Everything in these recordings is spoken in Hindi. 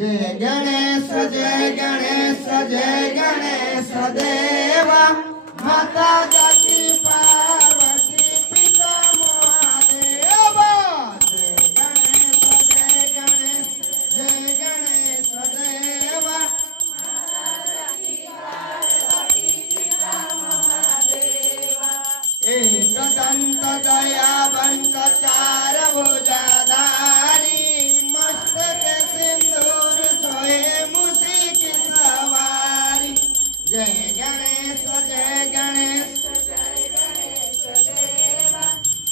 जय गणेश जय गणेश देवा माता जाती पार्वती पिता महादेव जय गणेश देवा एक दंत दयावंत चार भुजाधारी मस्तक सिंदूर सोए मुसी की सवारी जय गणेश देवा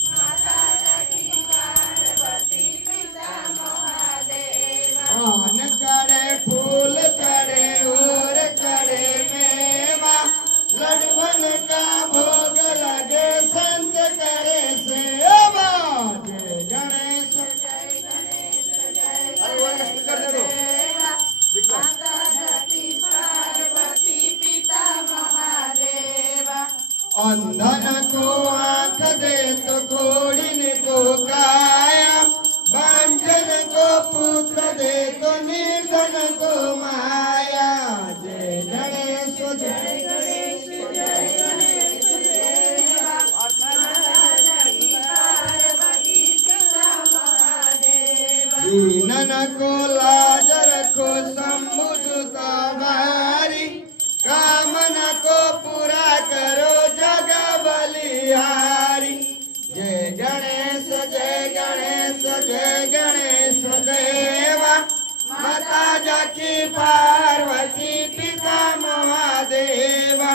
माता जाकी पार्वती पिता महादेवा पान चढ़े फूल चढ़े और चढ़े मेवा लड्डुअन का भोग लगे संत करे सेवा जय गणेश देवा माता जाकी पार्वती पिता महादेवा अंधन को आंख दे तो घोड़िन को काया बांझन को पुत्र दे तो निर्धन को माया जय गणेश देवा माता जाकी पार्वती पिता महादेवा दीनन को लाजर को संबुजुता भारी कामन को पूरा करो जग बलिहारी जय गणेश देवा माता जाकी पार्वती पिता महादेवा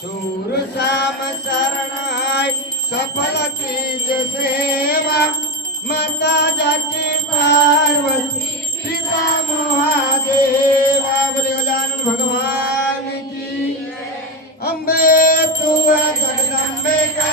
सूर श्याम शरण आय सफल कीज सेवा माता जाकी पार्वती पिता महादेवा बोले गजानन भगवान की अम्बे तू है जगदम्बे का